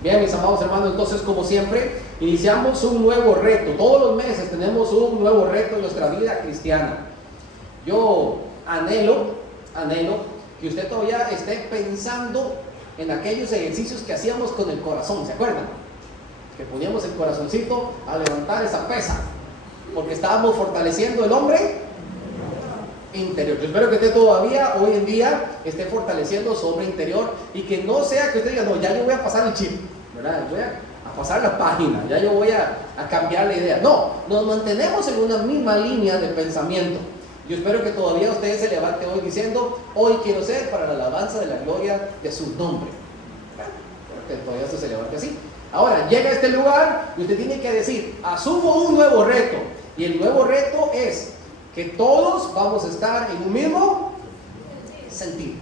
Bien, mis amados hermanos, entonces como siempre, iniciamos un nuevo reto. Todos los meses tenemos un nuevo reto en nuestra vida cristiana. Yo anhelo que usted todavía esté pensando en aquellos ejercicios que hacíamos con el corazón, ¿se acuerdan? Que poníamos el corazoncito a levantar esa pesa, porque estábamos fortaleciendo el hombre interior. Yo espero que usted todavía hoy en día esté fortaleciendo su hombre interior y que no sea que usted diga, no, ya yo voy a pasar el chip, ¿verdad? Voy a pasar la página, ya yo voy a cambiar la idea. No, nos mantenemos en una misma línea de pensamiento. Yo espero que todavía usted se levante hoy diciendo, hoy quiero ser para la alabanza de la gloria de su nombre. Bueno, espero que todavía usted se levante así. Ahora, llega a este lugar y usted tiene que decir, asumo un nuevo reto. Y el nuevo reto es que todos vamos a estar en un mismo sentir.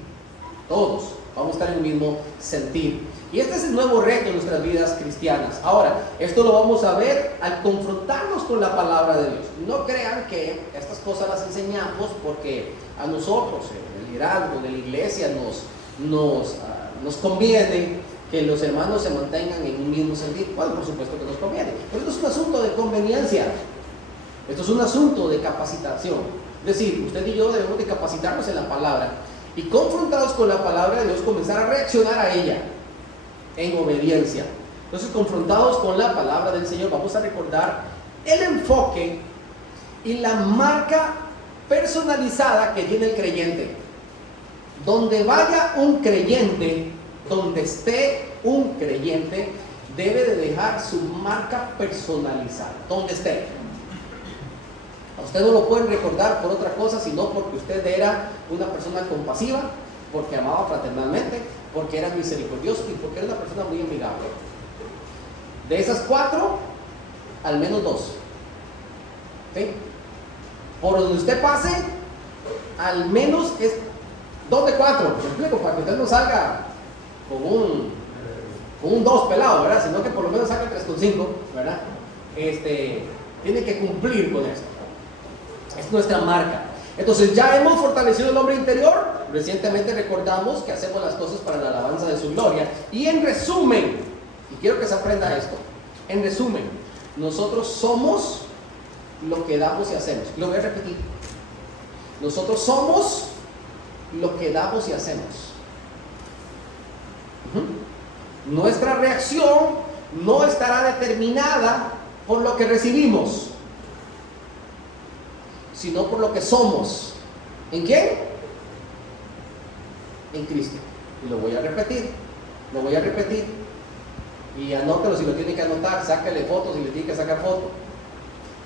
Todos vamos a estar en un mismo sentir. Y este es el nuevo reto en nuestras vidas cristianas. Ahora, esto lo vamos a ver al confrontarnos con la palabra de Dios. No crean que estas cosas las enseñamos porque a nosotros, el liderazgo de la iglesia, nos conviene que los hermanos se mantengan en un mismo sentir. Bueno, por supuesto que nos conviene, pero esto es un asunto de conveniencia. Esto es un asunto de capacitación. Es decir, usted y yo debemos de capacitarnos en la palabra y confrontados con la palabra de Dios comenzar a reaccionar a ella en obediencia. Entonces, confrontados con la palabra del Señor, vamos a recordar el enfoque y la marca personalizada que tiene el creyente. Donde vaya un creyente, donde esté un creyente, debe de dejar su marca personalizada. Donde esté. A usted no lo pueden recordar por otra cosa, sino porque usted era una persona compasiva, porque amaba fraternalmente, porque era misericordioso y porque era una persona muy amigable. De esas 4, al menos 2. ¿Sí? Por donde usted pase, al menos es 2 de 4. ¿Me explico? Para que usted no salga con un 2 pelado, ¿verdad? Sino que por lo menos salga 3,5, ¿verdad? Tiene que cumplir con esto. Es nuestra marca. Entonces ya hemos fortalecido el hombre interior. Recientemente recordamos que hacemos las cosas para la alabanza de su gloria. Y en resumen, y quiero que se aprenda esto, en resumen, nosotros somos lo que damos y hacemos. Lo voy a repetir. Nosotros somos lo que damos y hacemos. Nuestra reacción no estará determinada por lo que recibimos, sino por lo que somos. ¿En quién? En Cristo. Y lo voy a repetir. Y anótelo si lo tiene que anotar, sáquele fotos si le tiene que sacar fotos.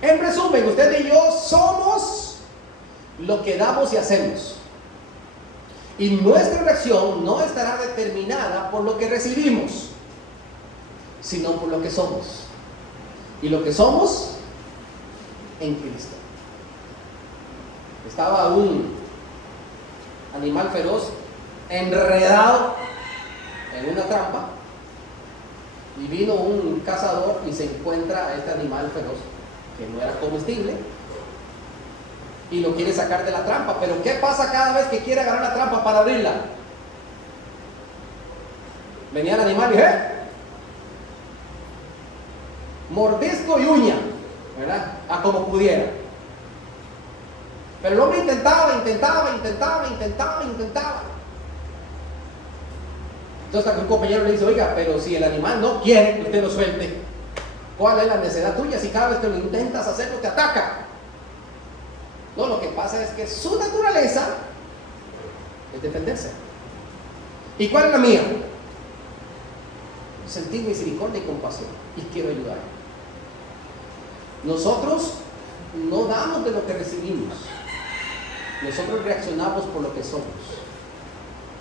En resumen, usted y yo somos lo que damos y hacemos. Y nuestra reacción no estará determinada por lo que recibimos, sino por lo que somos. Y lo que somos en Cristo. Estaba un animal feroz enredado en una trampa y vino un cazador y se encuentra a este animal feroz que no era comestible y lo quiere sacar de la trampa. Pero ¿qué pasa cada vez que quiere agarrar la trampa para abrirla? Venía el animal y mordisco y uña, ¿verdad? A como pudiera. Pero el hombre intentaba. Entonces hasta que un compañero le dice, oiga, pero si el animal no quiere que usted lo suelte, ¿cuál es la necesidad tuya si cada vez que lo intentas hacerlo te ataca? No, lo que pasa es que su naturaleza es defenderse. ¿Y cuál es la mía? Sentir misericordia y compasión. Y quiero ayudar. Nosotros no damos de lo que recibimos. Nosotros reaccionamos por lo que somos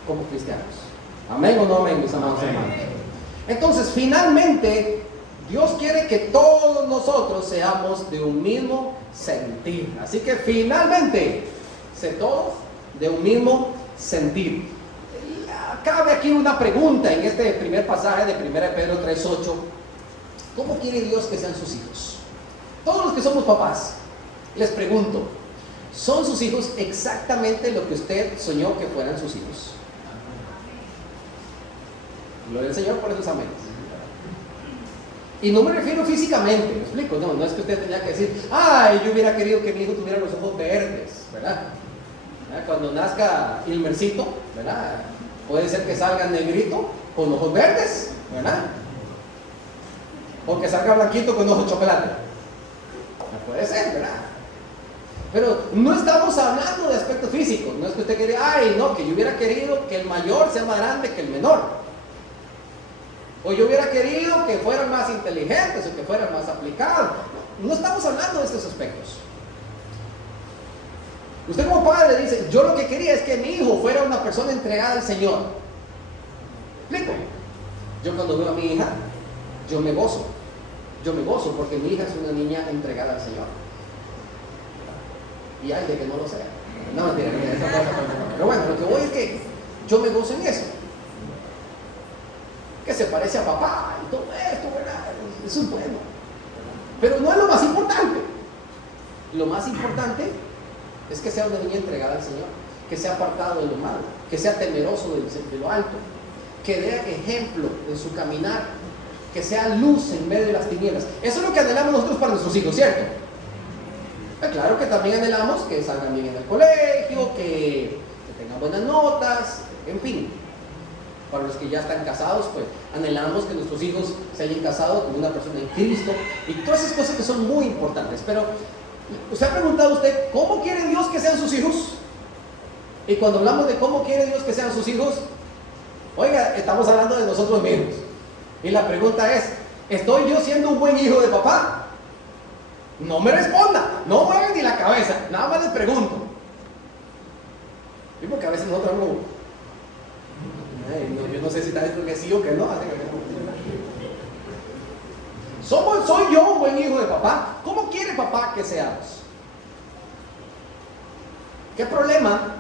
como cristianos. ¿Amén o no amén, mis amados hermanos? Entonces, finalmente, Dios quiere que todos nosotros seamos de un mismo sentir. Así que finalmente, todos de un mismo sentir. Cabe aquí una pregunta en este primer pasaje de 1 Pedro 3:8. ¿Cómo quiere Dios que sean sus hijos? Todos los que somos papás, les pregunto, ¿son sus hijos exactamente lo que usted soñó que fueran sus hijos? Gloria al Señor por esos amén. Y no me refiero físicamente, ¿me explico? No es que usted tenga que decir, ay, yo hubiera querido que mi hijo tuviera los ojos verdes, ¿verdad? Cuando nazca Ilmercito, ¿verdad? Puede ser que salga negrito con ojos verdes, ¿verdad? O que salga blanquito con ojos chocolate. Puede ser, ¿verdad? Pero no estamos hablando de aspectos físicos. No es que usted quiera, ay, no, que yo hubiera querido que el mayor sea más grande que el menor. O yo hubiera querido que fueran más inteligentes o que fueran más aplicados. No estamos hablando de estos aspectos. Usted como padre dice, yo lo que quería es que mi hijo fuera una persona entregada al Señor. ¿Explico? Yo cuando veo a mi hija, yo me gozo. Yo me gozo porque mi hija es una niña entregada al Señor. Y hay de que no lo sea. No, mentira, pero bueno, lo que voy es que yo me gozo en eso. Que se parece a papá y todo esto, ¿verdad? Eso es bueno. Pero no es lo más importante. Lo más importante es que sea una niña entregada al Señor, que sea apartado de lo malo, que sea temeroso de lo alto, que dé ejemplo en su caminar, que sea luz en medio de las tinieblas. Eso es lo que anhelamos nosotros para nuestros hijos, ¿cierto? Claro que también anhelamos que salgan bien en el colegio, que tengan buenas notas, en fin. Para los que ya están casados, pues anhelamos que nuestros hijos se hayan casado con una persona en Cristo y todas esas cosas que son muy importantes. Pero ¿usted ha preguntado usted cómo quiere Dios que sean sus hijos? Y cuando hablamos de cómo quiere Dios que sean sus hijos, oiga, estamos hablando de nosotros mismos. Y la pregunta es, ¿estoy yo siendo un buen hijo de papá? No me responda, no mueven ni la cabeza, nada más les pregunto. Y porque a veces nosotros yo no sé si está esto que sí o que no. ¿Soy yo un buen hijo de papá? ¿Cómo quiere papá que seamos? ¿Qué problema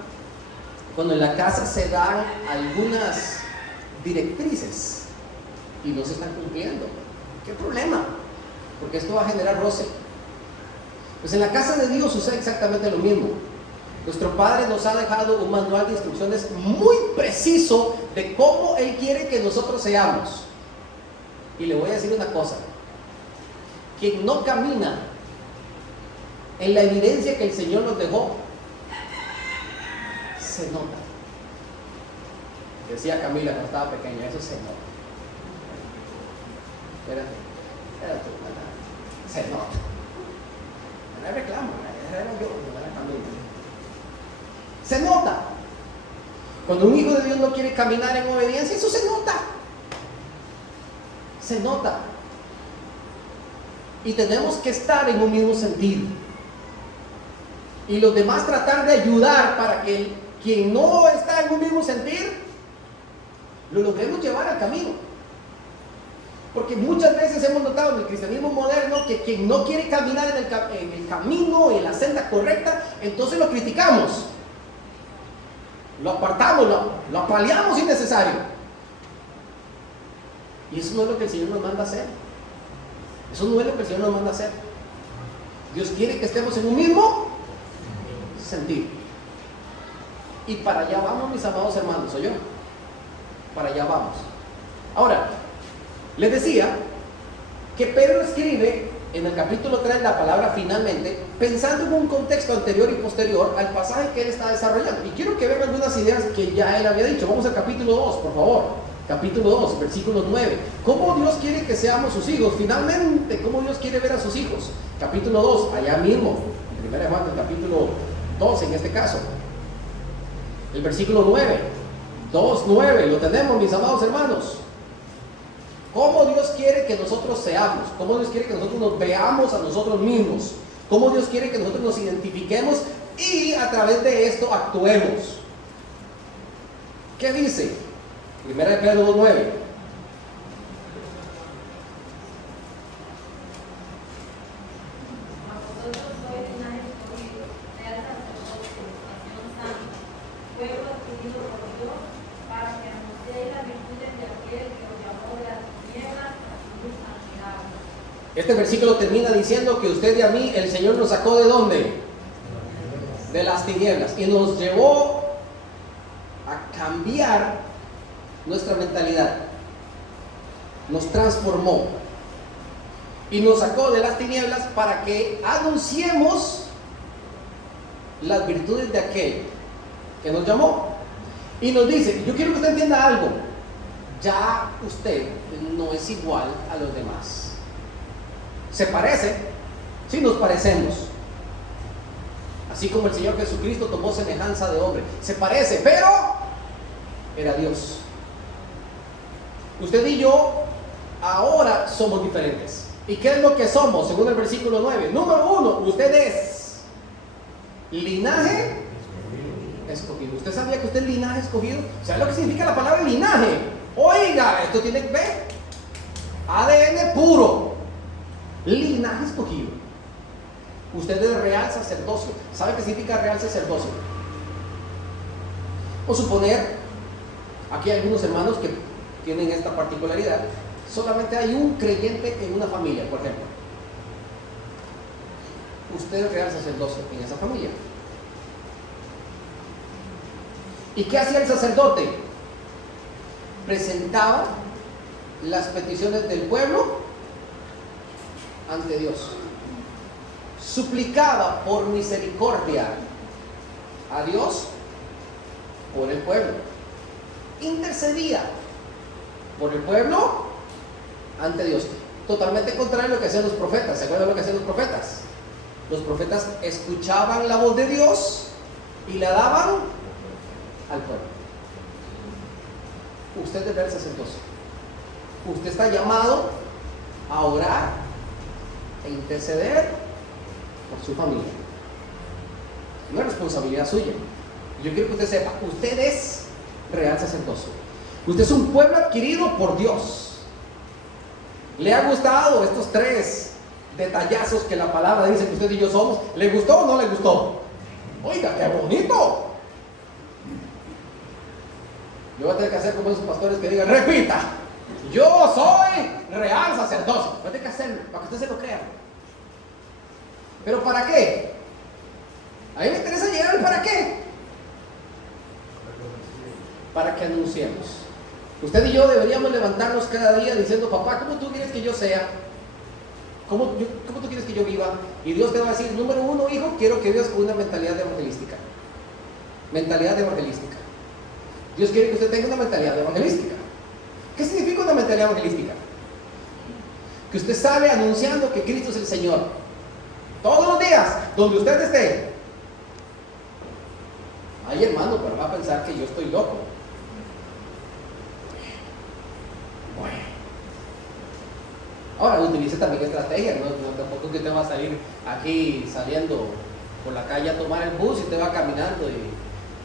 cuando en la casa se dan algunas directrices y no se están cumpliendo? ¿Qué problema? Porque esto va a generar roce. Pues en la casa de Dios sucede exactamente lo mismo. Nuestro Padre nos ha dejado un manual de instrucciones muy preciso de cómo Él quiere que nosotros seamos. Y le voy a decir una cosa. Quien no camina en la evidencia que el Señor nos dejó, se nota. Decía Camila cuando estaba pequeña, eso se nota. Espérate, se nota. No le reclamo, era yo, no era Camila. Se nota. Cuando un hijo de Dios no quiere caminar en obediencia, eso se nota. Se nota. Y tenemos que estar en un mismo sentido. Y los demás tratar de ayudar para que quien no está en un mismo sentir, lo logremos llevar al camino. Porque muchas veces hemos notado en el cristianismo moderno que quien no quiere caminar en el camino, en la senda correcta, entonces lo criticamos. Lo apartamos, lo apaleamos si es necesario. Y eso no es lo que el Señor nos manda a hacer. Eso no es lo que el Señor nos manda a hacer. Dios quiere que estemos en un mismo sentir. Y para allá vamos, mis amados hermanos, ¿soy yo? Para allá vamos. Ahora, les decía que Pedro escribe en el capítulo 3 la palabra finalmente, pensando en un contexto anterior y posterior al pasaje que él está desarrollando. Y quiero que vean algunas ideas que ya él había dicho. Vamos al capítulo 2, por favor. Capítulo 2, versículo 9. ¿Cómo Dios quiere que seamos sus hijos? Finalmente, ¿cómo Dios quiere ver a sus hijos? Capítulo 2, allá mismo. En 1 Juan, el capítulo 2 en este caso. El versículo 9. 2:9. Lo tenemos, mis amados hermanos. ¿Cómo Dios quiere que nosotros seamos? ¿Cómo Dios quiere que nosotros nos veamos a nosotros mismos? ¿Cómo Dios quiere que nosotros nos identifiquemos y a través de esto actuemos? ¿Qué dice? 1 Pedro 2:9. Este versículo termina diciendo que usted y a mí, el Señor nos sacó ¿de dónde? De las tinieblas. Y nos llevó a cambiar nuestra mentalidad. Nos transformó. y nos sacó de las tinieblas para que anunciemos las virtudes de aquel que nos llamó. Y nos dice, yo quiero que usted entienda algo, ya usted no es igual a los demás. Se parece, sí nos parecemos, así como el Señor Jesucristo tomó semejanza de hombre, se parece, pero era Dios. Usted y yo ahora somos diferentes. ¿Y qué es lo que somos? Según el versículo 9. Número 1, usted es linaje escogido. ¿Usted sabía que usted es linaje escogido? ¿Sabe lo que significa la palabra linaje? Oiga, esto tiene que ver ADN puro. Linaje escogido. Usted es real sacerdocio. ¿Sabe qué significa real sacerdocio? O suponer, aquí hay algunos hermanos que tienen esta particularidad. Solamente hay un creyente en una familia, por ejemplo. Usted es real sacerdocio en esa familia. ¿Y qué hacía el sacerdote? Presentaba las peticiones del pueblo ante Dios. Suplicaba por misericordia a Dios por el pueblo. Intercedía por el pueblo ante Dios. Totalmente contrario a lo que hacían los profetas. ¿Se acuerdan lo que hacían los profetas? Los profetas escuchaban la voz de Dios y la daban al pueblo. Usted es el sacerdocio. Usted está llamado a orar e interceder por su familia. Es una responsabilidad suya. Yo quiero que usted sepa, usted es real sacerdocio. Usted es un pueblo adquirido por Dios. ¿Le ha gustado estos 3 detallazos que la palabra dice que usted y yo somos? ¿Le gustó o no le gustó? Oiga, qué bonito. Yo voy a tener que hacer como esos pastores que digan, repita, yo soy real sacerdocio. Voy a tener que hacerlo para que usted se lo crea. ¿Pero para qué? A mí me interesa llegar al para qué. Para que anunciemos. Usted y yo deberíamos levantarnos cada día diciendo, papá, ¿cómo tú quieres que yo sea? ¿Cómo tú quieres que yo viva? Y Dios te va a decir, número 1, hijo, quiero que vivas con una mentalidad evangelística. Mentalidad evangelística. Dios quiere que usted tenga una mentalidad evangelística. ¿Qué significa una mentalidad evangelística? Que usted sale anunciando que Cristo es el Señor. Todos los días, donde usted esté. Ay, hermano, pero va a pensar que yo estoy loco. Bueno. Ahora, utilice también estrategias, no tampoco que te va a salir aquí saliendo por la calle a tomar el bus y te va caminando y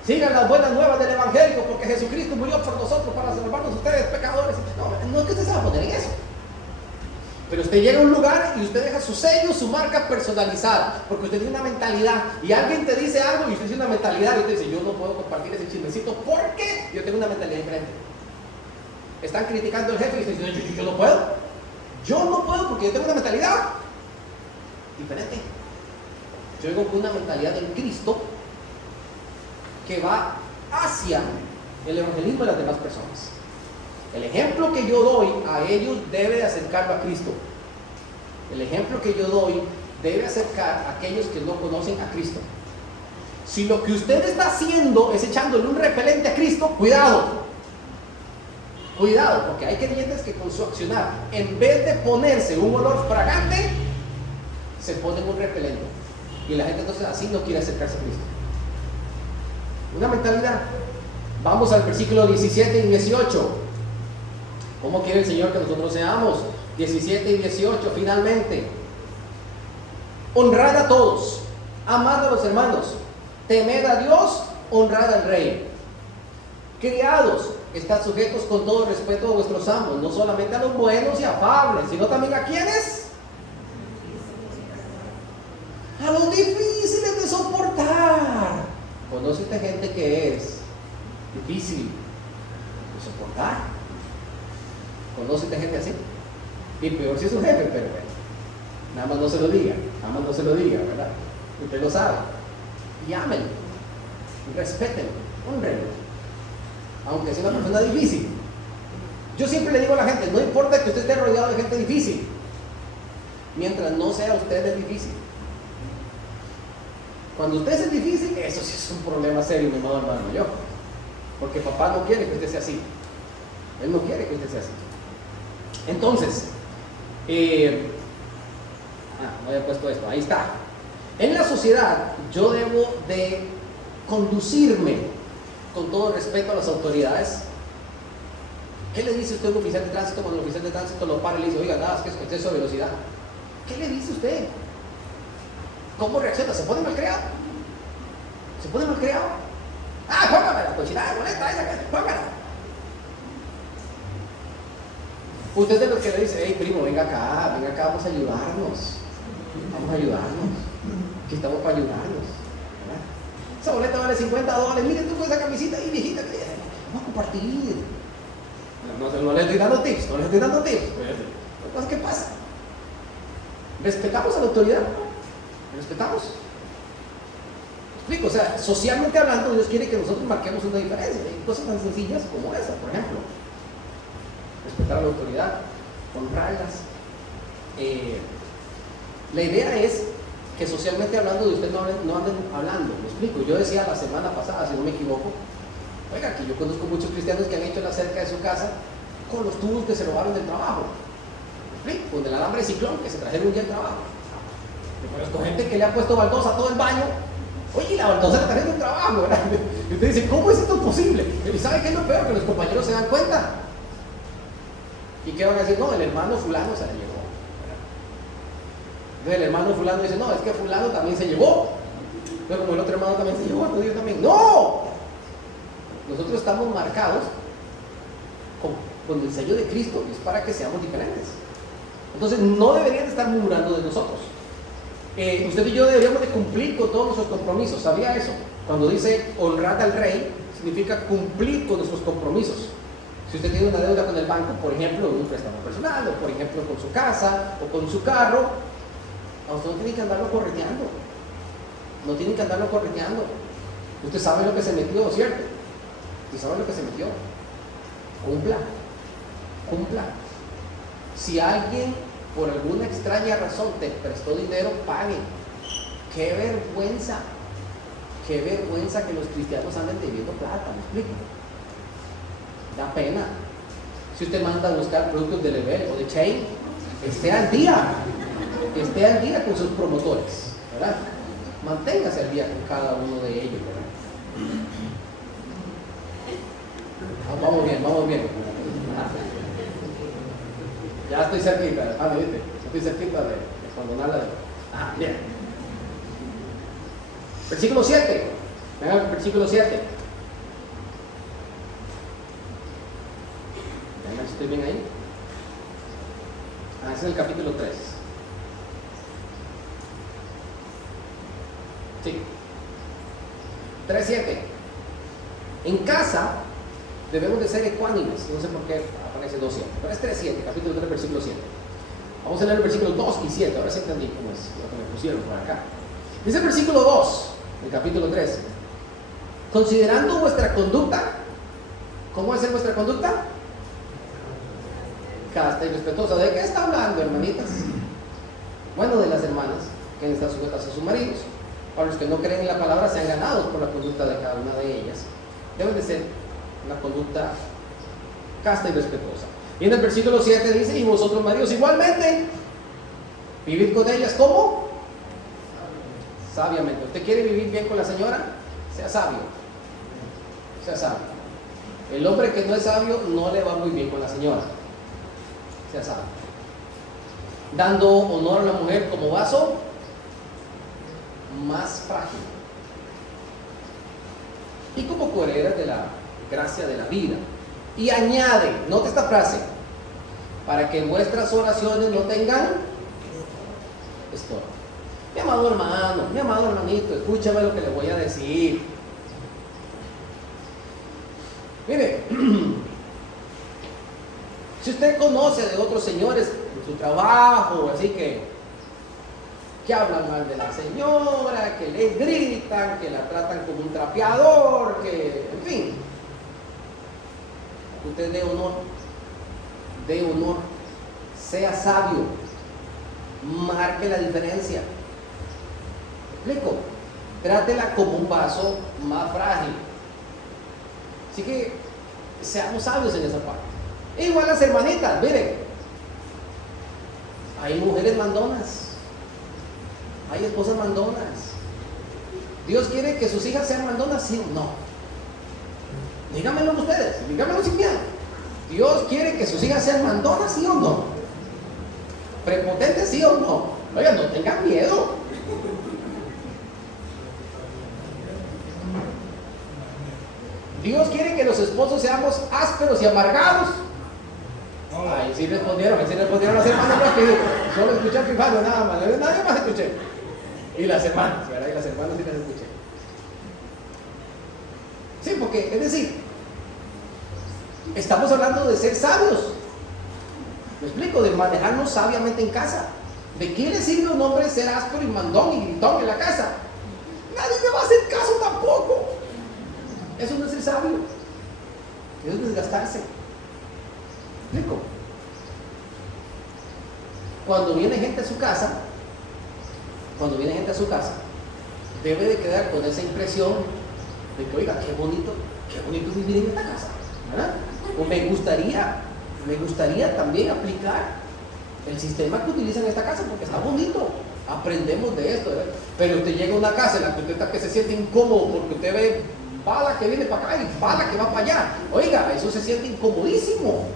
sigan las buenas nuevas del Evangelio porque Jesucristo murió por nosotros para salvarnos ustedes pecadores. No es que usted se va a poner en eso. Pero usted llega a un lugar y usted deja su sello, su marca personalizada, porque usted tiene una mentalidad y alguien te dice algo y usted tiene una mentalidad y usted dice, yo no puedo compartir ese chismecito porque yo tengo una mentalidad diferente. Están criticando al jefe y usted dice, yo no puedo. Yo no puedo porque yo tengo una mentalidad diferente. Yo vengo con una mentalidad en Cristo que va hacia el evangelismo de las demás personas. El ejemplo que yo doy a ellos debe de acercarlo a Cristo. El ejemplo que yo doy debe acercar a aquellos que no conocen a Cristo. Si lo que usted está haciendo es echándole un repelente a Cristo, cuidado. Cuidado, porque hay creyentes que con su accionar, en vez de ponerse un olor fragante, se ponen un repelente. Y la gente entonces así no quiere acercarse a Cristo. Una mentalidad. Vamos al versículo 17 y 18. ¿Cómo quiere el Señor que nosotros seamos? 17 y 18, finalmente. Honrad a todos, amad a los hermanos, temed a Dios, honrad al Rey. Criados, estad sujetos con todo respeto a vuestros amos, no solamente a los buenos y afables, sino también a quienes. A los difíciles de soportar. ¿Conoce usted gente que es difícil de soportar? ¿Conoce usted gente así? Y peor si es un jefe, pero bueno, nada más no se lo diga, ¿verdad? Usted lo sabe. Y ámenlo, respétenlo, honrenlo, aunque sea una persona difícil. Yo siempre le digo a la gente, no importa que usted esté rodeado de gente difícil, mientras no sea usted el difícil. Cuando usted es el difícil, eso sí es un problema serio, mi amado hermano, yo. Porque papá no quiere que usted sea así. Él no quiere que usted sea así. Entonces, no había puesto esto, ahí está. En la sociedad, yo debo de conducirme con todo respeto a las autoridades. ¿Qué le dice usted a un oficial de tránsito cuando el oficial de tránsito lo para y le dice, oiga, nada, es que es exceso de velocidad? ¿Qué le dice usted? ¿Cómo reacciona? ¿Se pone malcriado? ¿Se pone malcriado? ¡Ah, póngame la cochinada boleta esa que póngala! Usted es de los que le dice, hey primo, venga acá, vamos a ayudarnos. Vamos a ayudarnos. Aquí estamos para ayudarnos. ¿Verdad? Esa boleta vale $50. Miren tú con esa camisita ahí viejita que vamos a compartir. No le estoy dando tips, no le estoy dando tips. ¿Qué pasa? ¿Respetamos a la autoridad? ¿Respetamos? Explico, o sea, socialmente hablando, Dios quiere que nosotros marquemos una diferencia. Hay cosas tan sencillas como esa, por ejemplo. Respetar a la autoridad, honrarlas. La idea es que socialmente hablando de usted no anden hablando. Me explico, yo decía la semana pasada, si no me equivoco, oiga, que yo conozco muchos cristianos que han hecho la cerca de su casa con los tubos que se robaron del trabajo. ¿Me explico? Con el alambre de ciclón que se trajeron un día al trabajo. Yo conozco gente que le ha puesto baldosa a todo el baño. Oye, la baldosa le trajeron un trabajo, ¿verdad? Y usted dice, ¿cómo es esto posible? Y ¿sabe qué es lo peor? Que los compañeros se dan cuenta. ¿Y qué van a decir? No, el hermano fulano se la llevó. Entonces el hermano fulano dice, no, es que fulano también se llevó. Pero como el otro hermano también se llevó, entonces yo también. ¡No! Nosotros estamos marcados con el sello de Cristo, y es para que seamos diferentes. Entonces no deberían estar murmurando de nosotros. Usted y yo deberíamos de cumplir con todos nuestros compromisos. ¿Sabía eso? Cuando dice honrar al rey, significa cumplir con nuestros compromisos. Si usted tiene una deuda con el banco, por ejemplo, un préstamo personal, o por ejemplo con su casa, o con su carro, a usted no tiene que andarlo correteando. No tiene que andarlo correteando. Usted sabe lo que se metió, ¿cierto? Usted sabe lo que se metió. Cumpla. Cumpla. Si alguien, por alguna extraña razón, te prestó dinero, pague. ¡Qué vergüenza! ¡Qué vergüenza que los cristianos anden debiendo plata! ¿Me explico? Da pena. Si usted manda a buscar productos de Level o de Chain, esté al día con sus promotores, ¿verdad? Manténgase al día con cada uno de ellos, ¿verdad? Vamos bien. Ya estoy cerquita, ¿viste? Estoy cerquita de abandonar la deuda. Bien. Versículo 7. Venga, versículo 7. Venga, ¿estoy bien ahí? Ese es el capítulo 3. Sí. 3:7. En casa debemos de ser ecuánimes. No sé por qué aparece 2:7, pero es 3:7, capítulo 3, versículo 7. Vamos a leer el versículo 2 y 7. Ahora sí entendí cómo es lo que me pusieron por acá. Dice el versículo 2 del capítulo 3. Considerando vuestra conducta, ¿cómo es vuestra conducta? Casta y respetuosa. ¿De qué está hablando, hermanitas? Bueno, de las hermanas que están sujetas a sus maridos. Para los que no creen en la palabra, se han ganado por la conducta de cada una de ellas. Deben de ser una conducta casta y respetuosa. Y en el versículo 7 dice, y vosotros maridos igualmente, vivir con ellas ¿cómo? Sabiamente. ¿Usted quiere vivir bien con la señora? Sea sabio. Sea sabio. El hombre que no es sabio no le va muy bien con la señora. Sea sabio. Dando honor a la mujer como vaso más frágil y como coherederas de la gracia de la vida. Y añade, note esta frase, para que vuestras oraciones no tengan estorbo. Mi amado hermano, mi amado hermanito, escúchame lo que le voy a decir. Mire, si usted conoce de otros señores en su trabajo, así que hablan mal de la señora, que le gritan, que la tratan como un trapeador, que, en fin, usted dé honor, sea sabio, marque la diferencia. ¿Me explico? Trátela como un vaso más frágil. Así que seamos sabios en esa parte. Igual las hermanitas, miren, hay mujeres mandonas, hay esposas mandonas. ¿Dios quiere que sus hijas sean mandonas, sí o no? Díganmelo ustedes, díganmelo sin miedo. ¿Dios quiere que sus hijas sean mandonas, sí o no? ¿Prepotentes, sí o no? Oigan, no tengan miedo. ¿Dios quiere que los esposos seamos ásperos y amargados? Ahí sí respondieron las hermanas rápido. Solo escuché al Pifano, nada más, nadie más escuché. Y las hermanas, ¿verdad? Y las hermanas sí las escuché. Sí, porque, es decir, estamos hablando de ser sabios. ¿Me explico? De manejarnos sabiamente en casa. ¿De qué le sirve a un hombre ser áspero y mandón y gritón en la casa? Nadie me va a hacer caso tampoco. Eso no es ser sabio. Eso es desgastarse. ¿Me explico? Cuando viene gente a su casa, debe de quedar con esa impresión de que, oiga, qué bonito vivir en esta casa, ¿verdad? O me gustaría también aplicar el sistema que utilizan en esta casa porque está bonito, aprendemos de esto, ¿verdad? Pero usted llega a una casa en la que usted está que se siente incómodo porque usted ve bala que viene para acá y bala que va para allá. Oiga, eso se siente incomodísimo.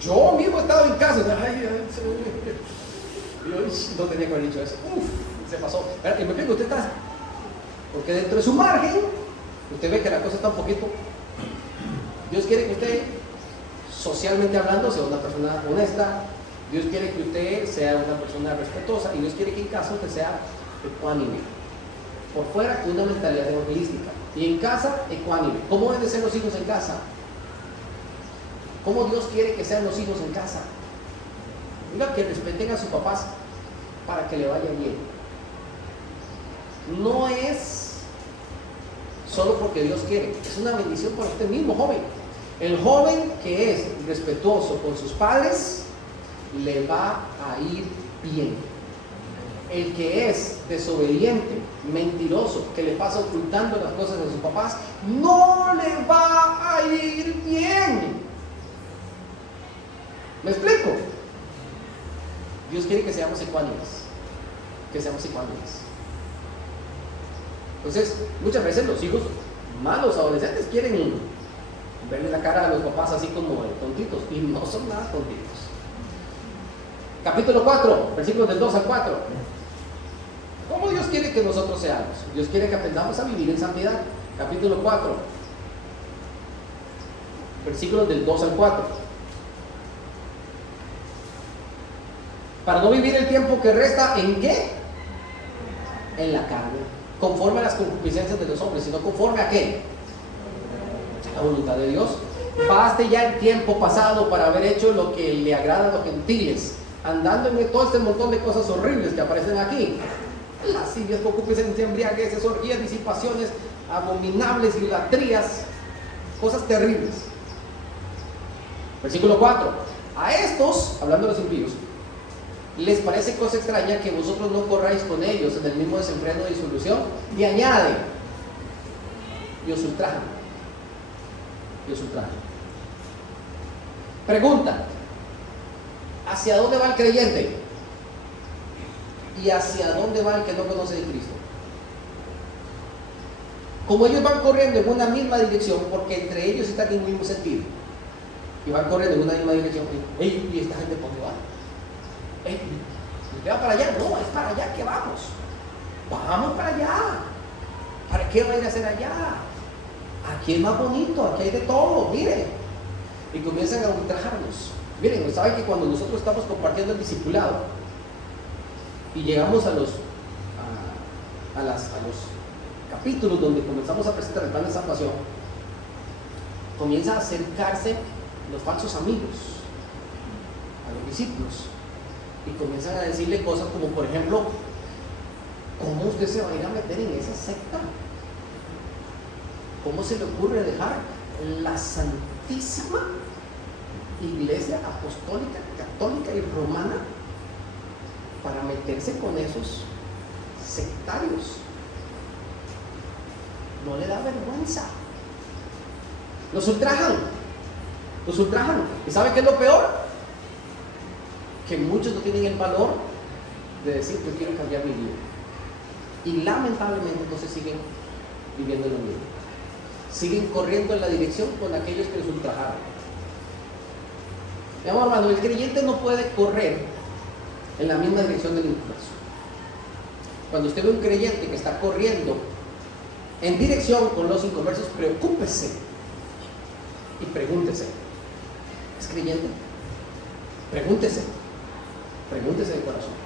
Yo mismo he estado en casa, no tenía que haber dicho eso. Se pasó. Pero me explico, usted está, porque dentro de su margen, usted ve que la cosa está un poquito. Dios quiere que usted, socialmente hablando, sea una persona honesta. Dios quiere que usted sea una persona respetuosa. Y Dios quiere que en casa usted sea ecuánime. Por fuera, con una mentalidad evangelística. Y en casa, ecuánime. ¿Cómo deben ser los hijos en casa? ¿Cómo Dios quiere que sean los hijos en casa? Diga que respeten a sus papás para que le vaya bien. No es solo porque Dios quiere, es una bendición para usted mismo, joven. El joven que es respetuoso con sus padres, le va a ir bien. El que es desobediente, mentiroso, que le pasa ocultando las cosas de sus papás, no le va a ir bien. ¿Me explico? Dios quiere que seamos ecuánimes. Entonces, muchas veces los hijos malos, adolescentes, quieren verle la cara a los papás así como tontitos, y no son nada tontitos. Capítulo 4, versículos del 2 al 4. ¿Cómo Dios quiere que nosotros seamos? Dios quiere que aprendamos a vivir en santidad. Capítulo 4, versículos del 2 al 4. Para no vivir el tiempo que resta, ¿en qué? En la carne, conforme a las concupiscencias de los hombres, sino conforme a qué? A la voluntad de Dios. Baste ya el tiempo pasado para haber hecho lo que le agrada a los gentiles, andando en todo este montón de cosas horribles que aparecen aquí: lascivias, concupiscencias, embriagueces, orgías, disipaciones, abominables, idolatrías, cosas terribles. Versículo 4. A estos, hablando de los impíos, les parece cosa extraña que vosotros no corráis con ellos en el mismo desenfreno de disolución, y añade, y os ultrajan. Pregunta: ¿hacia dónde va el creyente? ¿Y hacia dónde va el que no conoce de Cristo? Como ellos van corriendo en una misma dirección, porque entre ellos están en el mismo sentido, y van corriendo en una misma dirección, ¿y esta gente por dónde va? ¿Usted va para allá? No, es para allá que vamos. Vamos para allá. ¿Para qué va a ir a hacer allá? Aquí es más bonito, aquí hay de todo, miren. Y comienzan a ultrajarnos. Miren, ¿saben que cuando nosotros estamos compartiendo el discipulado y llegamos a los capítulos donde comenzamos a presentar el plan de salvación, comienzan a acercarse los falsos amigos a los discípulos y comienzan a decirle cosas como, por ejemplo, ¿cómo usted se va a ir a meter en esa secta? ¿Cómo se le ocurre dejar la santísima Iglesia Apostólica, Católica y Romana para meterse con esos sectarios. No le da vergüenza. Los ultrajan. Los ultrajan. ¿Y sabe qué es lo peor? Que muchos no tienen el valor de decir que quiero cambiar mi vida. Y lamentablemente entonces siguen viviendo lo mismo. Siguen corriendo en la dirección con aquellos que les ultrajaron. Mi amor, hermano, el creyente no puede correr en la misma dirección del inconverso. Cuando usted ve un creyente que está corriendo en dirección con los inconversos, preocúpese y pregúntese: ¿es creyente? Pregúntese de corazón.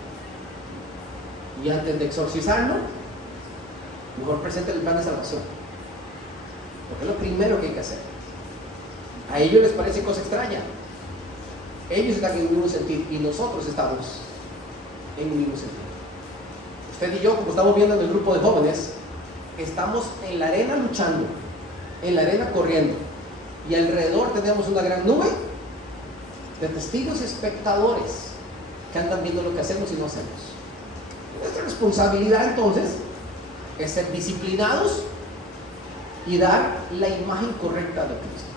Y antes de exorcizarlo, mejor presente el plan de salvación, porque es lo primero que hay que hacer. A ellos les parece cosa extraña. Ellos están en un mismo sentir y nosotros estamos en un mismo sentir. Usted y yo, como estamos viendo en el grupo de jóvenes, estamos en la arena luchando, en la arena corriendo, y alrededor tenemos una gran nube de testigos y espectadores que andan viendo lo que hacemos y no hacemos. Nuestra responsabilidad entonces es ser disciplinados y dar la imagen correcta de Cristo.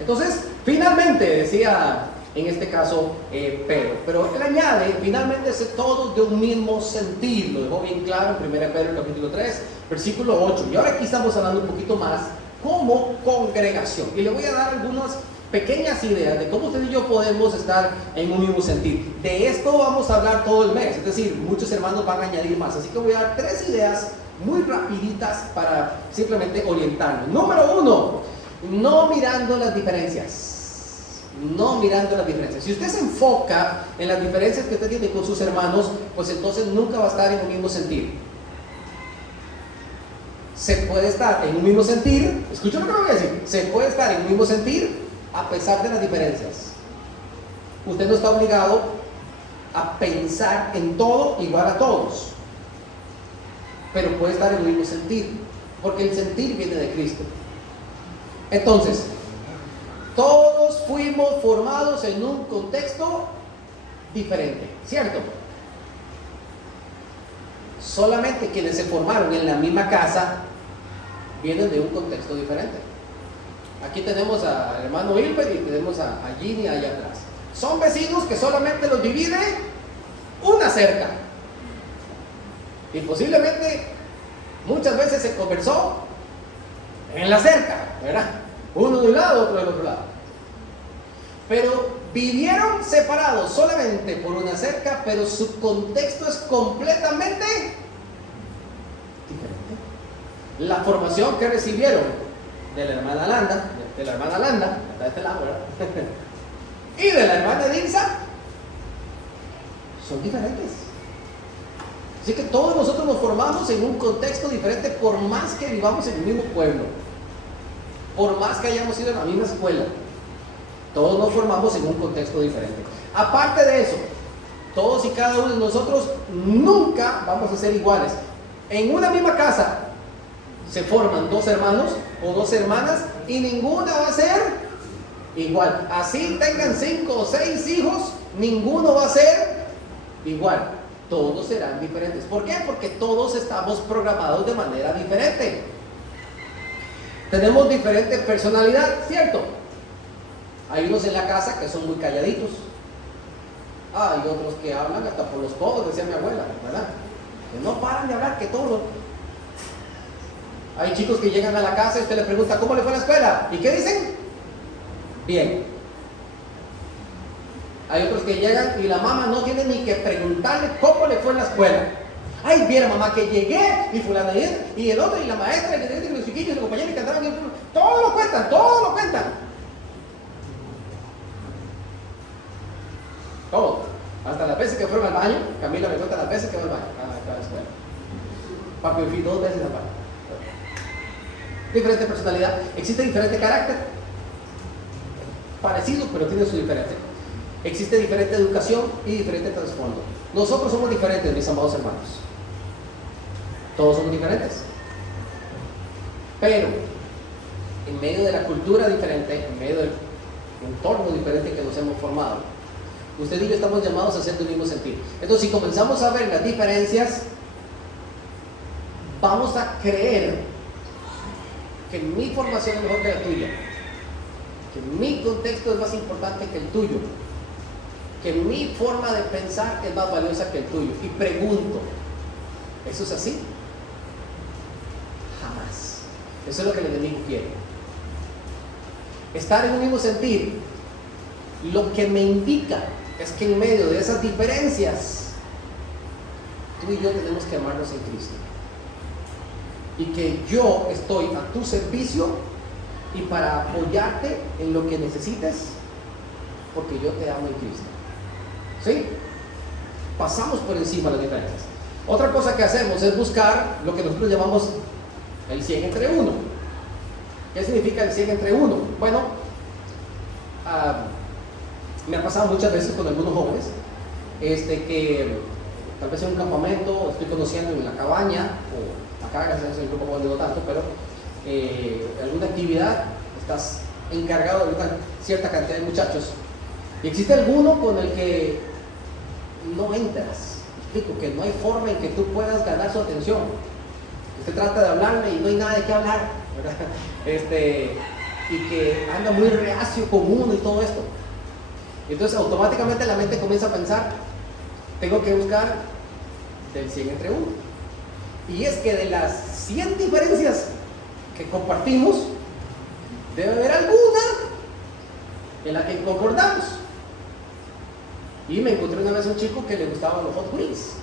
Entonces, finalmente, decía en este caso Pedro, pero él añade, finalmente es todos de un mismo sentir. Lo dejó bien claro en 1 Pedro capítulo 3, versículo 8. Y ahora aquí estamos hablando un poquito más como congregación. Y le voy a dar algunas pequeñas ideas de cómo usted y yo podemos estar en un mismo sentir. De esto vamos a hablar todo el mes, es decir, muchos hermanos van a añadir más. Así que voy a dar 3 ideas muy rapiditas para simplemente orientarnos. Número 1, no mirando las diferencias. No mirando las diferencias. Si usted se enfoca en las diferencias que usted tiene con sus hermanos, pues entonces nunca va a estar en un mismo sentir. Se puede estar en un mismo sentir, escuchen lo que voy a decir, se puede estar en un mismo sentir a pesar de las diferencias. Usted no está obligado a pensar en todo igual a todos, pero puede estar en un mismo sentir, porque el sentir viene de Cristo. Entonces, todos fuimos formados en un contexto diferente, ¿cierto? Solamente quienes se formaron en la misma casa vienen de un contexto diferente. Aquí tenemos al hermano Hilbert y tenemos a Ginny allá atrás. Son vecinos que solamente los divide una cerca. Y posiblemente muchas veces se conversó en la cerca, ¿verdad? Uno de un lado, otro del otro lado. Pero vivieron separados solamente por una cerca, pero su contexto es completamente diferente. La formación que recibieron de la hermana Landa, de este lado, ¿verdad? Y de la hermana Dilsa, son diferentes. Así que todos nosotros nos formamos en un contexto diferente, por más que vivamos en el mismo pueblo, por más que hayamos ido a la misma escuela. Todos nos formamos en un contexto diferente. Aparte de eso, todos y cada uno de nosotros nunca vamos a ser iguales. En una misma casa se forman 2 hermanos o 2 hermanas y ninguna va a ser igual. Así tengan 5 o 6 hijos, ninguno va a ser igual. Todos serán diferentes. ¿Por qué? Porque todos estamos programados de manera diferente. Tenemos diferente personalidad, ¿cierto? Hay unos en la casa que son muy calladitos. Hay otros que hablan hasta por los codos, decía mi abuela, ¿verdad? Que no paran de hablar, que todo. Hay chicos que llegan a la casa y usted le pregunta, ¿cómo le fue a la escuela? ¿Y qué dicen? Bien. Hay otros que llegan y la mamá no tiene ni que preguntarle cómo le fue en la escuela. Ay, viera mamá que llegué y fulana y el otro y la maestra y los chiquillos y los compañeros que andaban. Todo lo cuentan, todo lo cuentan. Todo. Hasta las veces que fueron al baño, Camila me cuenta las veces que va al baño a la escuela. Papi fui 2 veces al baño. Diferente personalidad, existe diferente carácter, parecido pero tiene su diferente. Existe diferente educación y diferente trasfondo. Nosotros somos diferentes, mis amados hermanos. Todos somos diferentes. Pero en medio de la cultura diferente, en medio del entorno diferente que nos hemos formado, Usted y yo estamos llamados a ser del mismo sentir. Entonces, si comenzamos a ver las diferencias, vamos a creer que mi formación es mejor que la tuya, que mi contexto es más importante que el tuyo, que mi forma de pensar es más valiosa que el tuyo. Y pregunto, ¿eso es así? Jamás. Eso es lo que el enemigo quiere. Estar en un mismo sentir, lo que me indica es que en medio de esas diferencias, tú y yo tenemos que amarnos en Cristo. Y que yo estoy a tu servicio y para apoyarte en lo que necesites, porque yo te amo en Cristo. ¿Sí? Pasamos por encima de las diferencias. Otra cosa que hacemos es buscar lo que nosotros llamamos el 100 entre 1. ¿Qué significa el 100 entre 1? Bueno, me ha pasado muchas veces con algunos jóvenes que tal vez en un campamento estoy conociendo en la cabaña, o acá gracias a Dios en el grupo joven no tanto, pero alguna actividad, estás encargado de una cierta cantidad de muchachos y existe alguno con el que no entras. Explico que no hay forma en que tú puedas ganar su atención. Usted trata de hablarme y no hay nada de qué hablar, ¿verdad? Y que anda muy reacio con uno y todo esto. Entonces automáticamente la mente comienza a pensar, tengo que buscar del 100 entre 1. Y es que de las 100 diferencias que compartimos, debe haber alguna en la que concordamos. Y me encontré una vez un chico que le gustaban los Hot Wheels,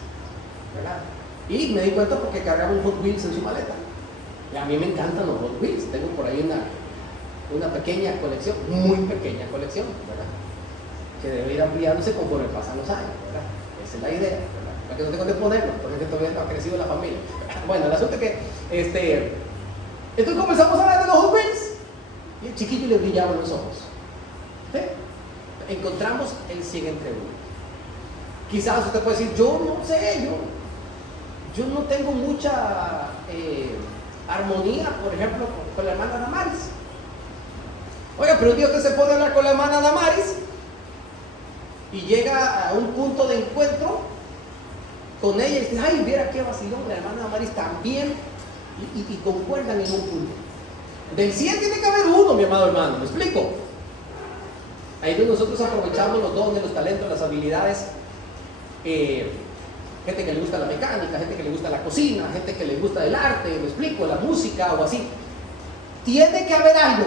¿verdad? Y me di cuenta porque cargaba un Hot Wheels en su maleta. Y a mí me encantan los Hot Wheels. Tengo por ahí una pequeña colección, muy pequeña colección, ¿verdad? Que debe ir ampliándose conforme pasan los años, ¿verdad? Esa es la idea, ¿verdad? Para que no tengo que ponerlo, porque todavía no ha crecido la familia. Bueno, el asunto es que entonces comenzamos a hablar de los Hot Wheels y el chiquillo le brillaban los ojos. ¿Sí? Encontramos el 100 entre 1. Quizás usted puede decir, yo no sé, yo no tengo mucha armonía, por ejemplo, con la hermana Damaris. Oiga, pero un día usted se pone a hablar con la hermana Damaris y llega a un punto de encuentro con ella y dice, ay, viera qué vacilón, la hermana Damaris también, y concuerdan en un punto. Del 100 tiene que haber uno, mi amado hermano, ¿me explico? Ahí donde nosotros aprovechamos los dones, los talentos, las habilidades. Gente que le gusta la mecánica, gente que le gusta la cocina, gente que le gusta el arte, me explico, la música o así. Tiene que haber algo.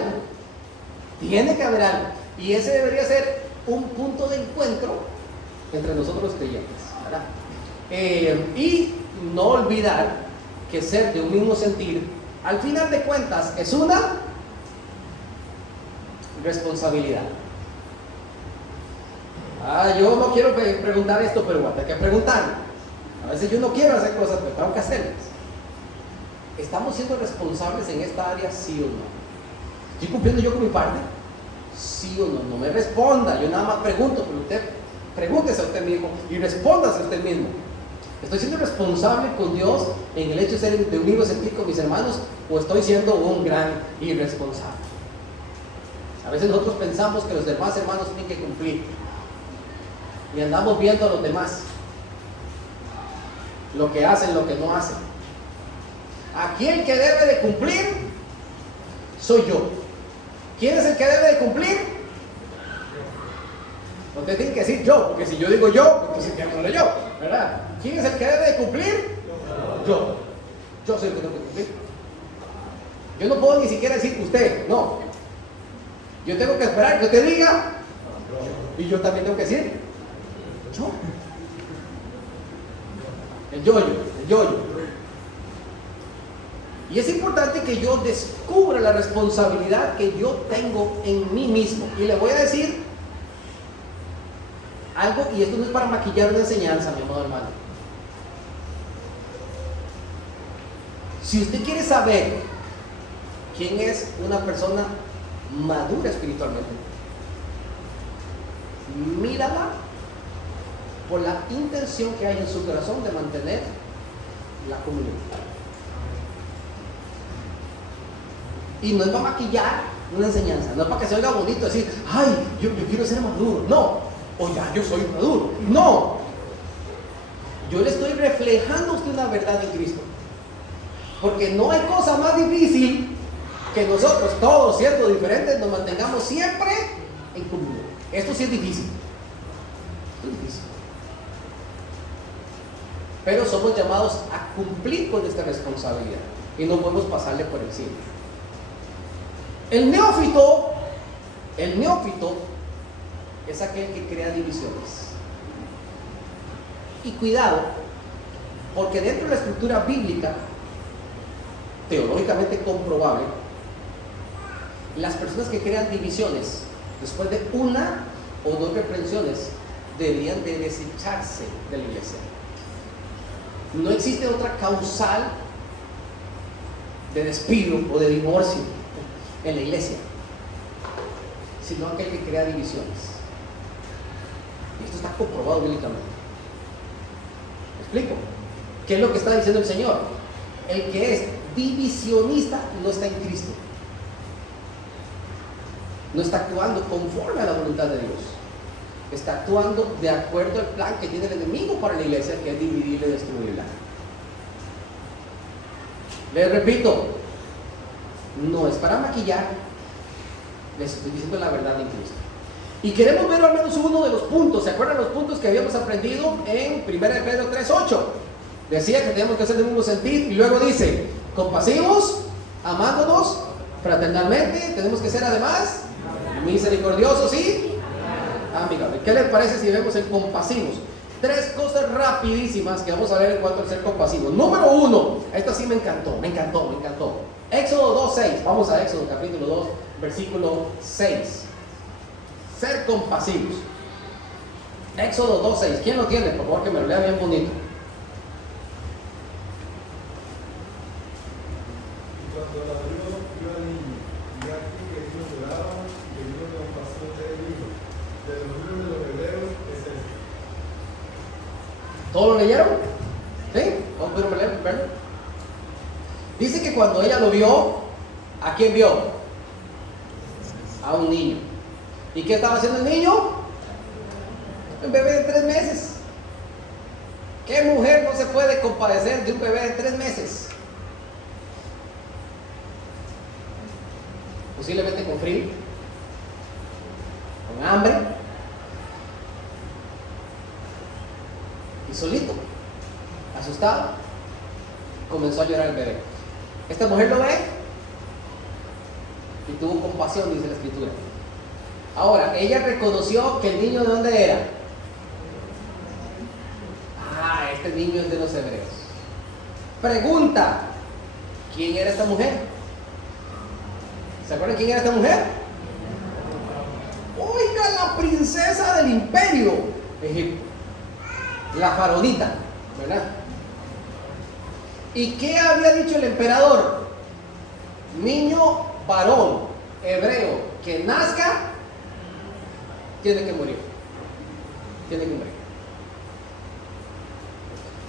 Tiene que haber algo. Y ese debería ser un punto de encuentro entre nosotros los creyentes, ¿verdad? Y no olvidar que ser de un mismo sentir, al final de cuentas, es una responsabilidad. Yo no quiero preguntar esto, pero voy a tener que preguntar. A veces yo no quiero hacer cosas, pero tengo que hacerlas. ¿Estamos siendo responsables en esta área, sí o no? ¿Estoy cumpliendo yo con mi parte? ¿Sí o no? No me responda, yo nada más pregunto, pero usted pregúntese a usted mismo y respóndase a usted mismo. ¿Estoy siendo responsable con Dios en el hecho de ser de un mismo sentir con mis hermanos, o estoy siendo un gran irresponsable? A veces nosotros pensamos que los demás hermanos tienen que cumplir y andamos viendo a los demás, lo que hacen, lo que no hacen. Aquí el que debe de cumplir soy yo. ¿Quién es el que debe de cumplir? Usted tiene que decir yo, porque si yo digo yo, entonces llamémosle yo, ¿verdad? ¿Quién es el que debe de cumplir? Yo. Yo soy el que tengo que cumplir. Yo no puedo ni siquiera decir usted, no. Yo tengo que esperar que usted diga, y yo también tengo que decir yo. El yo. Y es importante que yo descubra la responsabilidad que yo tengo en mí mismo. Y le voy a decir algo, y esto no es para maquillar una enseñanza, mi amado hermano. Si usted quiere saber quién es una persona madura espiritualmente, mírala por la intención que hay en su corazón de mantener la comunión. Y no es para maquillar una enseñanza, no es para que se oiga bonito decir, ay, yo quiero ser maduro. No, o ya yo soy maduro. No, yo le estoy reflejando a usted una verdad en Cristo. Porque no hay cosa más difícil que nosotros, todos siendo diferentes, nos mantengamos siempre en comunión. Esto sí es difícil. Esto es difícil. Pero somos llamados a cumplir con esta responsabilidad y no podemos pasarle por encima. El neófito es aquel que crea divisiones. Y cuidado, porque dentro de la estructura bíblica, teológicamente comprobable, las personas que crean divisiones, después de una o dos reprensiones, deberían de desecharse de la iglesia. No existe otra causal de despido o de divorcio en la iglesia, sino aquel que crea divisiones. Y esto está comprobado bíblicamente. ¿Me explico? ¿Qué es lo que está diciendo el Señor? El que es divisionista no está en Cristo. No está actuando conforme a la voluntad de Dios. Está actuando de acuerdo al plan que tiene el enemigo para la iglesia, que es dividirla y destruirla. Les repito, no es para maquillar, les estoy diciendo la verdad en Cristo. Y queremos ver al menos uno de los puntos. ¿Se acuerdan los puntos que habíamos aprendido en 1 Pedro 3:8? Decía que tenemos que hacer el mismo sentir, y luego dice, compasivos, amándonos fraternalmente, tenemos que ser además misericordiosos y amigables. ¿Qué les parece si vemos el compasivos? Tres cosas rapidísimas que vamos a ver en cuanto al ser compasivos. Número uno, esta sí me encantó. Éxodo 2:6. Vamos a Éxodo capítulo 2, versículo 6. Ser compasivos. Éxodo 2:6. ¿Quién lo tiene? Por favor, que me lo lea bien bonito. ¿Todos lo leyeron? ¿Sí? ¿Vamos a verlo? Dice que cuando ella lo vio, ¿a quién vio? A un niño. ¿Y qué estaba haciendo el niño? Un bebé de 3 meses. ¿Qué mujer no se puede compadecer de un bebé de 3 meses? Posiblemente con frío, con hambre y solito, asustado, comenzó a llorar el bebé. Esta mujer lo ve y tuvo compasión, dice la escritura. Ahora, ella reconoció que el niño, ¿de dónde era? Este niño es de los hebreos. Pregunta, ¿quién era esta mujer? ¿Se acuerdan quién era esta mujer? Oiga, la princesa del imperio Egipto, la faraonita, ¿verdad? ¿Y qué había dicho el emperador? Niño varón hebreo que nazca tiene que morir.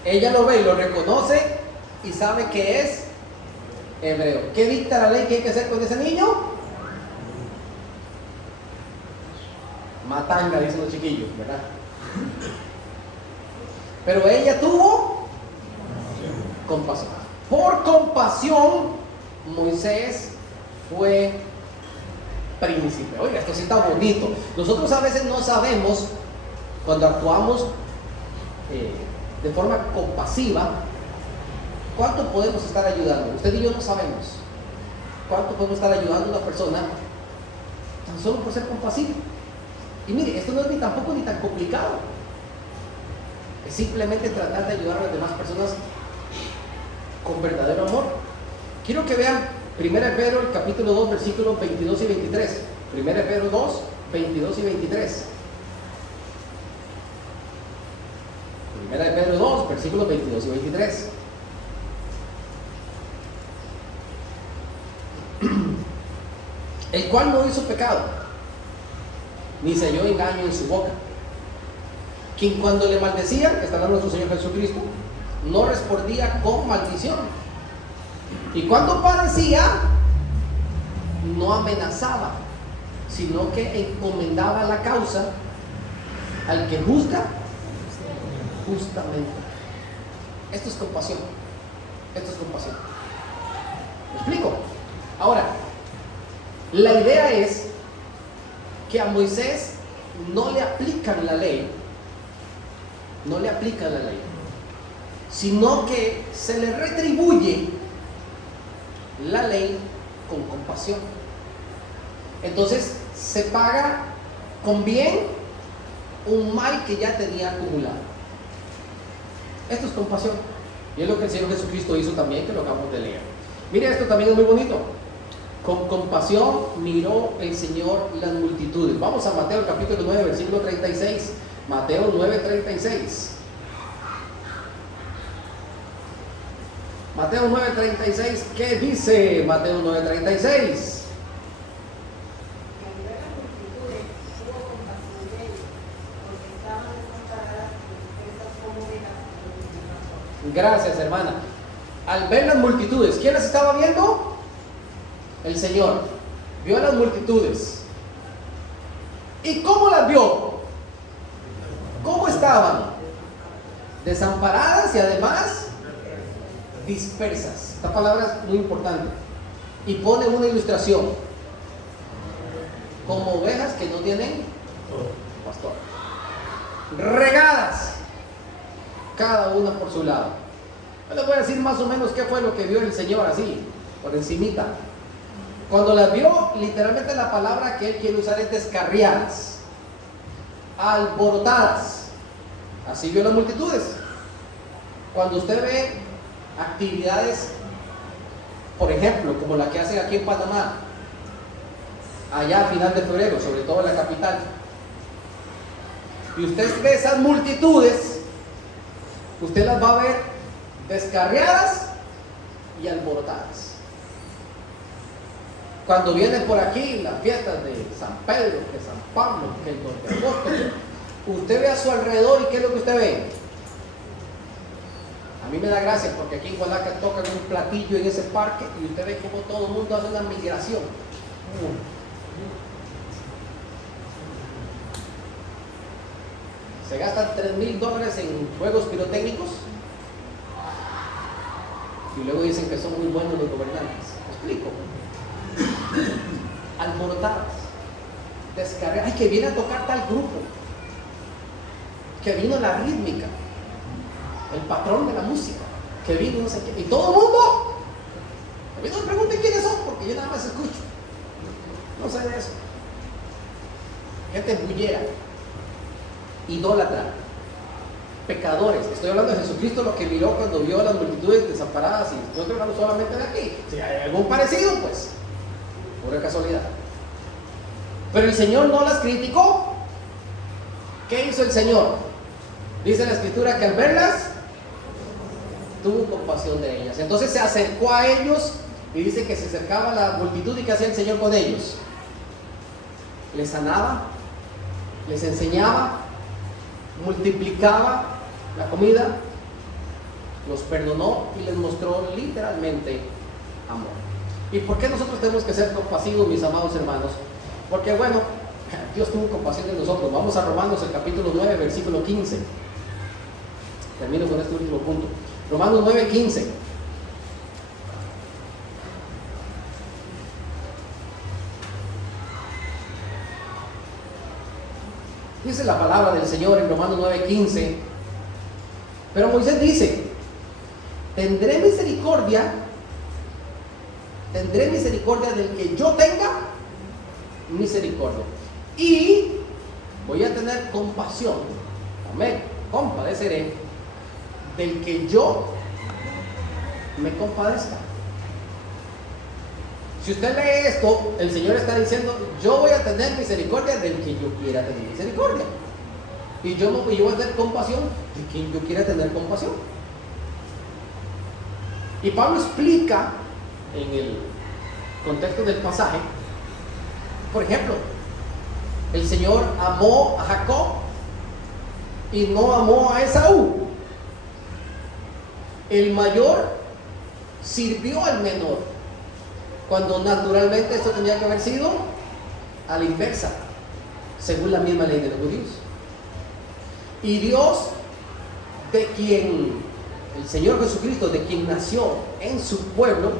Ella lo ve y lo reconoce y sabe que es hebreo. ¿Qué dicta la ley que hay que hacer con ese niño? Matanga, dicen los chiquillos, ¿verdad? Pero ella tuvo compasión. Por compasión, Moisés fue príncipe. Oiga, esto sí está bonito. Nosotros a veces no sabemos, cuando actuamos de forma compasiva, cuánto podemos estar ayudando. Usted y yo no sabemos cuánto podemos estar ayudando a una persona tan solo por ser compasivo. Y mire, esto no es ni tampoco ni tan complicado. Es simplemente tratar de ayudar a las demás personas con verdadero amor. Quiero que vean 1 Pedro, el capítulo 2, versículos 22 y 23. 1 Pedro 2, 22 y 23. 1 Pedro 2, versículos 22 y 23. El cual no hizo pecado, ni se halló engaño en su boca. Quien cuando le maldecían, está hablando nuestro Señor Jesucristo, no respondía con maldición. Y cuando padecía, no amenazaba, sino que encomendaba la causa al que juzga justamente. Esto es compasión. Esto es compasión. ¿Me explico? Ahora, la idea es que a Moisés no le aplican la ley, sino que se le retribuye la ley con compasión. Entonces se paga con bien un mal que ya tenía acumulado. Esto es compasión. Y es lo que el Señor Jesucristo hizo también, que lo acabamos de leer. Mire, esto también es muy bonito. Con compasión miró el Señor las multitudes. Vamos a Mateo capítulo 9, versículo 36. Mateo 9, 36. Mateo 9, 36. ¿Qué dice Mateo 9, 36? Gracias, hermana. Al ver las multitudes, ¿quién las estaba viendo? El Señor. Vio a las multitudes. ¿Y cómo las vio? ¿Cómo estaban? Desamparadas y además dispersas. Esta palabra es muy importante. Y pone una ilustración. Como ovejas que no tienen pastor. Regadas. Cada una por su lado. Yo les voy a decir más o menos qué fue lo que vio el Señor así, por encimita. Cuando las vio, literalmente la palabra que Él quiere usar es descarriadas, alborotadas. Así vio las multitudes. Cuando usted ve actividades, por ejemplo, como la que hacen aquí en Panamá, allá a final de febrero, sobre todo en la capital, y usted ve esas multitudes, usted las va a ver descarriadas y alborotadas. Cuando vienen por aquí las fiestas de San Pedro, de San Pablo, que el 2 de agosto, usted ve a su alrededor y ¿qué es lo que usted ve? A mí me da gracia porque aquí en Guanaca tocan un platillo en ese parque y usted ve como todo el mundo hace una migración. Se gastan $3,000 en juegos pirotécnicos y luego dicen que son muy buenos los gobernantes. ¿Me explico? Alborotadas, descargadas. Ay, que viene a tocar tal grupo, que vino la rítmica, el patrón de la música, que vino no sé qué, y todo el mundo. A mí no me pregunten quiénes son, porque yo nada más escucho. No sé de eso. Gente bullera, idólatra, pecadores. Estoy hablando de Jesucristo, lo que miró cuando vio a las multitudes desamparadas, y no estoy hablando solamente de aquí. Si hay algún parecido, pues pura casualidad. Pero el Señor no las criticó. ¿Qué hizo el Señor? Dice la Escritura que al verlas tuvo compasión de ellas. Entonces se acercó a ellos y dice que se acercaba a la multitud. ¿Y qué hacía el Señor con ellos? Les sanaba, les enseñaba, multiplicaba la comida, los perdonó y les mostró literalmente amor. ¿Y por qué nosotros tenemos que ser compasivos, mis amados hermanos? Porque bueno, Dios tuvo compasión de nosotros. Vamos a Romanos, el capítulo 9, versículo 15. Termino con este último punto. Romanos 9, 15. Dice la palabra del Señor en Romanos 9, 15. Pero Moisés dice: tendré misericordia del que yo tenga misericordia, y voy a tener compasión, amén, compadeceré del que yo me compadezca. Si usted lee esto, el Señor está diciendo: yo voy a tener misericordia del que yo quiera tener misericordia, y yo voy a tener compasión de quien yo quiera tener compasión. Y Pablo explica en el contexto del pasaje, por ejemplo, el Señor amó a Jacob y no amó a Esaú. El mayor sirvió al menor, cuando naturalmente esto tenía que haber sido a la inversa, según la misma ley de los judíos. Y Dios, de quien, el Señor Jesucristo, de quien nació en su pueblo,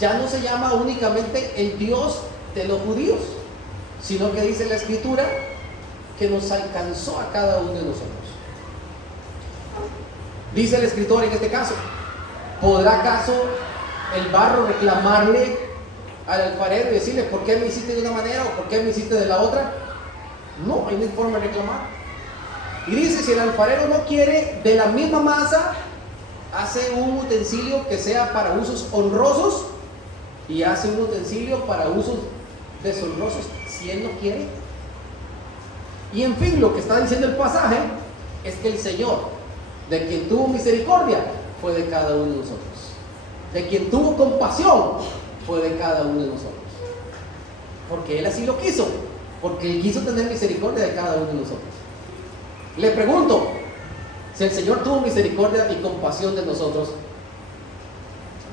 ya no se llama únicamente el Dios de los judíos, sino que dice la Escritura que nos alcanzó a cada uno de nosotros. Dice el escritor en este caso: ¿podrá acaso el barro reclamarle al alfarero y decirle por qué me hiciste de una manera o por qué me hiciste de la otra? No, hay una forma de reclamar. Y dice, si el alfarero no quiere de la misma masa, hace un utensilio que sea para usos honrosos y hace un utensilio para usos deshonrosos, si él no quiere. Y en fin, lo que está diciendo el pasaje es que el Señor, de quien tuvo misericordia, fue de cada uno de nosotros. De quien tuvo compasión, fue de cada uno de nosotros. Porque Él así lo quiso. Porque Él quiso tener misericordia de cada uno de nosotros. Le pregunto, si el Señor tuvo misericordia y compasión de nosotros,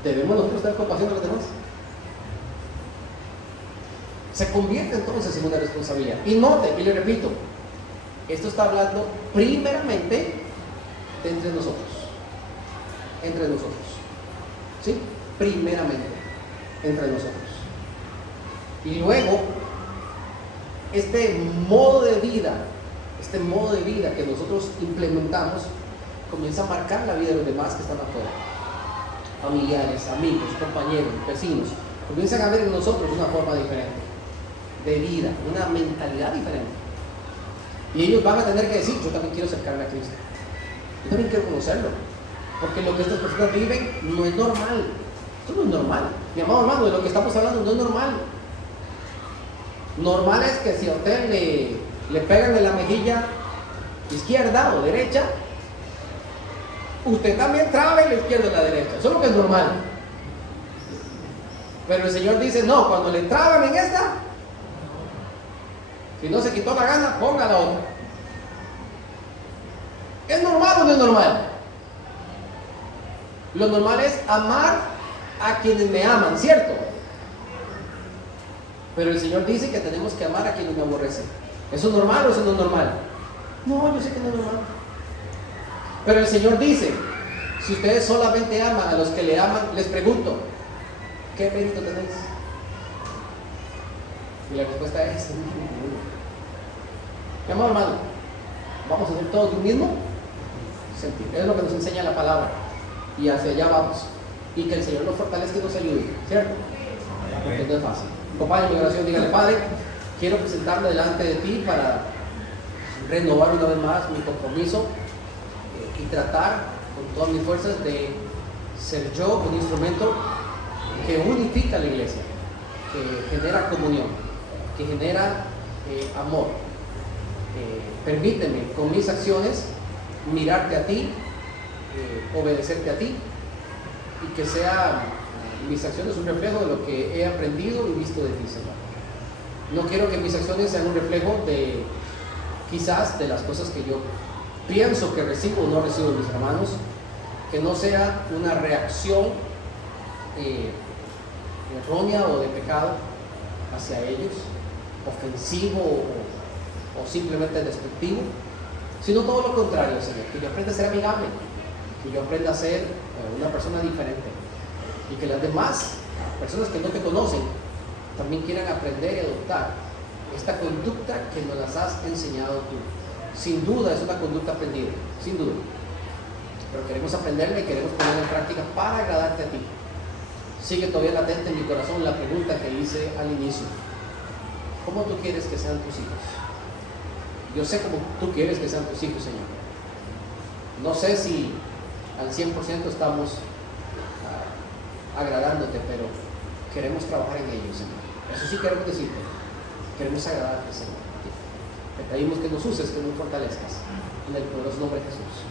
¿debemos nosotros tener compasión de los demás? Se convierte entonces en una responsabilidad. Y note, y le repito, esto está hablando primeramente de entre nosotros. Entre nosotros. ¿Sí? Primeramente entre nosotros. Y luego, este modo de vida que nosotros implementamos, comienza a marcar la vida de los demás que están afuera. Familiares, amigos, compañeros, vecinos, comienzan a ver en nosotros una forma diferente de vida, una mentalidad diferente. Y ellos van a tener que decir, yo también quiero acercarme a Cristo. Yo también quiero conocerlo. Porque lo que estas personas viven no es normal. Esto no es normal. Mi amado hermano, de lo que estamos hablando no es normal. Normal es que si a usted le pegan en la mejilla izquierda o derecha, usted también trabe la izquierda y la derecha. Eso es lo que es normal. Pero el Señor dice, no, cuando le traban en esta, si no se quitó la gana, ponga la otra. ¿Es normal o no es normal? Lo normal es amar a quienes me aman, ¿cierto? Pero el Señor dice que tenemos que amar a quienes me aborrecen. ¿Eso es normal o eso no es normal? No, yo sé que no es normal. Pero el Señor dice, si ustedes solamente aman a los que le aman, les pregunto, ¿qué mérito tenéis? Y la respuesta es, mi amado hermano, vamos a hacer todo de un mismo sentido. Es lo que nos enseña la palabra. Y hacia allá vamos. Y que el Señor nos fortalezca y nos ayude, ¿cierto? Porque no es fácil. Acompáñame en oración, dígale: Padre, quiero presentarme delante de ti para renovar una vez más mi compromiso y tratar con todas mis fuerzas de ser yo un instrumento que unifica a la iglesia, que genera comunión, que genera amor. Permíteme con mis acciones mirarte a ti, obedecerte a ti, y que sea mis acciones un reflejo de lo que he aprendido y visto de ti, Señor. No quiero que mis acciones sean un reflejo de quizás de las cosas que yo pienso que recibo o no recibo de mis hermanos, que no sea una reacción errónea o de pecado hacia ellos, ofensivo o simplemente despectivo, sino todo lo contrario, Señor, que yo aprenda a ser amigable, que yo aprenda a ser una persona diferente, y que las demás personas que no te conocen también quieran aprender y adoptar esta conducta que nos las has enseñado tú. Sin duda es una conducta aprendida, sin duda, pero queremos aprenderla y queremos ponerla en práctica para agradarte a ti. Sigue todavía latente en mi corazón la pregunta que hice al inicio: ¿cómo tú quieres que sean tus hijos? Yo sé cómo tú quieres que sean tus hijos, Señor. No sé si al 100% estamos agradándote, pero queremos trabajar en ello, Señor. Eso sí queremos decirte. Queremos agradarte, Señor. Te pedimos que nos uses, que nos fortalezcas. En el poderoso nombre de Jesús.